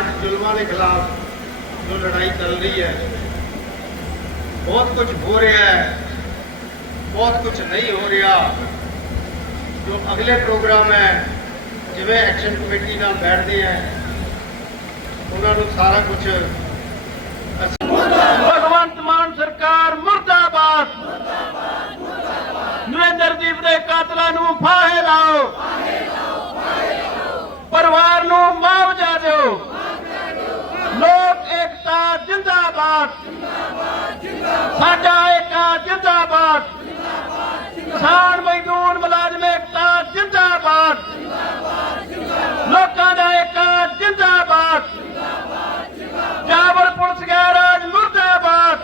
ਅੱਜ ਜ਼ੁਲਮਾਂ ਦੇ ਖਿਲਾਫ ਜੋ ਲੜਾਈ ਚੱਲ ਰਹੀ ਹੈ, ਬਹੁਤ ਕੁਝ ਹੋ ਰਿਹਾ ਹੈ, ਬਹੁਤ ਕੁਝ ਨਹੀਂ ਹੋ ਰਿਹਾ। ਜੋ ਅਗਲੇ ਪ੍ਰੋਗਰਾਮ ਹੈ, ਜਿਵੇਂ ਐਕਸ਼ਨ ਕਮੇਟੀ ਨਾਲ ਬੈਠਦੇ ਆ ਉਹਨਾਂ ਨੂੰ ਸਾਰਾ ਕੁਝ ਭਗਵੰਤ ਮਾਨ ਸਰਕਾਰ ਮੁਰਦਾਬਾਦ। ਨਰਿੰਦਰਦੀਪ ਦੇ ਕਾਤਲਾਂ ਨੂੰ ਫਾਹੇ ਲਾਓ। ਪਰਿਵਾਰ ਨੂੰ ਮੁਆਵਜ਼ਾ ਦਿਓ ਲੋਕ ਏਕਤਾ ਜਿੰਦਾਬਾਦ ਸਾਡਾ ਏਕਾ ਜਿੰਦਾਬਾਦ। ਕਿਸਾਨ ਮਜ਼ਦੂਰ ਮੁਲਾਜ਼ਮ ਏਕਤਾ ਜਿੰਦਾਬਾਦ। ਲੋਕਾਂ ਦਾ ਏਕਾ ਜਿੰਦਾਬਾਦ। ਜਾਬਰ ਪੁਲਿਸ ਗੈਰਾਜ ਮੁਰਦਾਬਾਦ।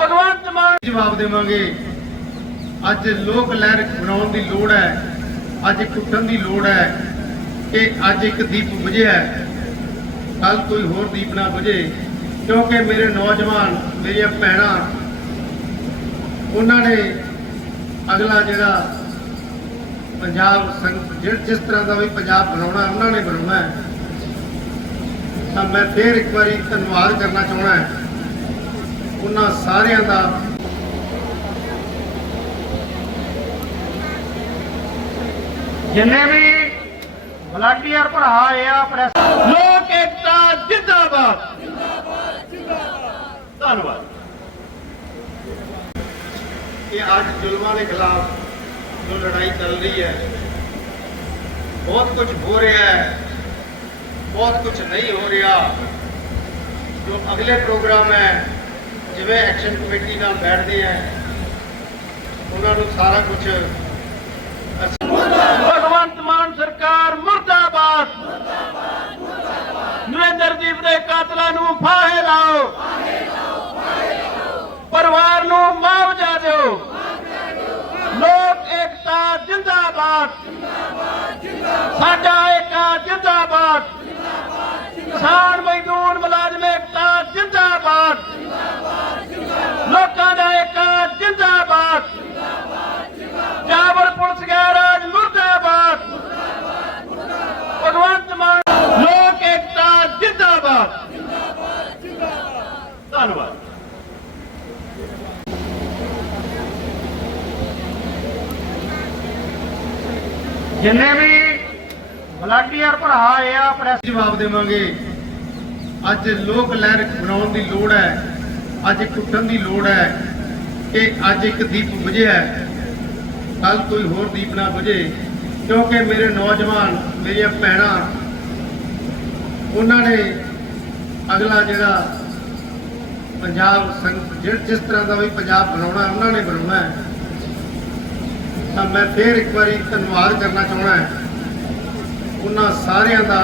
ਭਗਵੰਤ ਮਾਨ ਜਵਾਬ ਦੇਵਾਂਗੇ। ਅੱਜ ਲੋਕ ਲਹਿਰ ਬਣਾਉਣ ਦੀ ਲੋੜ ਹੈ। ਅੱਜ ਇੱਕ ਦੀ ਲੋੜ ਹੈ ਕਿ ਅੱਜ ਇੱਕ ਦੀਪ ਬੁਝਿਆ ਕੱਲ ਕੋਈ ਹੋਰ ਦੀਪ ਨਾ ਬੁਝੇ। ਕਿਉਂਕਿ ਮੇਰੇ ਨੌਜਵਾਨ, ਮੇਰੀਆਂ ਭੈਣਾਂ, ਉਹਨਾਂ ਨੇ ਅਗਲਾ ਜਿਹੜਾ ਪੰਜਾਬ ਸੰਗ- ਜਿਸ ਤਰ੍ਹਾਂ ਦਾ ਵੀ ਪੰਜਾਬ ਬਣਾਉਣਾ, ਉਹਨਾਂ ਨੇ ਬਣਾਉਣਾ ਹੈ। ਤਾਂ ਮੈਂ ਫੇਰ ਇੱਕ ਵਾਰੀ ਧੰਨਵਾਦ ਕਰਨਾ ਚਾਹੁੰਦਾ ਹਾਂ। ਉਹਨਾਂ ਸਾਰਿਆਂ ਦਾ ਜਿੰਨੇ ਵੀ ਵਲੰਟੀਅਰ ਭਰਾ ਆਏ ਪ੍ਰੈਸ ਲੋਕ ਏਕਤਾ ਜਿੰਦਾਬਾਦ। ਧੰਨਵਾਦ। ਕਿ ਅੱਜ ਜ਼ੁਲਮਾਂ ਦੇ ਖਿਲਾਫ ਜੋ ਲੜਾਈ ਚੱਲ ਰਹੀ ਹੈ, ਬਹੁਤ ਕੁਝ ਹੋ ਰਿਹਾ ਹੈ, ਬਹੁਤ ਕੁਝ ਨਹੀਂ ਹੋ ਰਿਹਾ। ਜੋ ਅਗਲੇ ਪ੍ਰੋਗਰਾਮ ਹੈ, ਜਿਵੇਂ ਐਕਸ਼ਨ ਕਮੇਟੀ ਨਾਲ ਬੈਠਦੇ ਆ ਉਹਨਾਂ ਨੂੰ ਸਾਰਾ ਕੁਝ ਭਗਵੰਤ ਮਾਨ ਸਰਕਾਰ ਮੁਰਦਾਬਾਦ। ਨਰਿੰਦਰਦੀਪ ਦੇ ਕਾਤਲਾਂ ਨੂੰ ਫਾਹੇ ਲਾਓ। ਪਰਿਵਾਰ ਨੂੰ ਮੁਆਵਜ਼ਾ ਦਿਓ। ਲੋਕ ਏਕਤਾ ਜਿੰਦਾਬਾਦ। ਸਾਡਾ ਏਕਾ ਜਿੰਦਾਬਾਦ। ਕਿਸਾਨ ਮਜ਼ਦੂਰ ਮੁਲਾਜ਼ਮ ਏਕਤਾ ਜਿੰਦਾਬਾਦ। ਲੋਕਾਂ ਦਾ ਏਕਾ ਜਿੰਦਾਬਾਦ। ਜਾਬਰ ਪੁਲਿਸ ਗੈਰਾਜ ਮੁਰਦਾਬਾਦ। ਭਗਵੰਤ ਮਾਨ, ਲੋਕ ਏਕਤਾ ਜਿੰਦਾਬਾਦ। ਧੰਨਵਾਦ। ਜਿੰਨੇ ਵੀ ਵਲੰਟੀਅਰ ਭਰਾ ਆਏ ਆ ਪ੍ਰੈਸ ਜਵਾਬ ਦੇਵਾਂਗੇ। ਅੱਜ ਲੋਕ ਲਹਿਰ ਬਣਾਉਣ ਦੀ ਲੋੜ ਹੈ, ਅੱਜ ਇੱਕ ਦੀ ਲੋੜ ਹੈ ਕਿ ਅੱਜ ਇੱਕ ਦੀਪ ਬੁਝਿਆ ਕੱਲ ਕੋਈ ਹੋਰ ਦੀਪ ਨਾ ਬੁਝੇ ਕਿਉਂਕਿ ਮੇਰੇ ਨੌਜਵਾਨ, ਮੇਰੀਆਂ ਭੈਣਾਂ, ਉਹਨਾਂ ਨੇ ਅਗਲਾ ਜਿਹੜਾ ਪੰਜਾਬ ਸੰਗ- ਜਿ- ਜਿਸ ਤਰ੍ਹਾਂ ਦਾ ਵੀ ਪੰਜਾਬ ਬਣਾਉਣਾ, ਉਹਨਾਂ ਨੇ ਬਣਾਉਣਾ ਹੈ। ਤਾਂ ਮੈਂ ਫੇਰ ਇੱਕ ਵਾਰੀ ਧੰਨਵਾਦ ਕਰਨਾ ਚਾਹੁੰਦਾ ਉਹਨਾਂ ਸਾਰਿਆਂ ਦਾ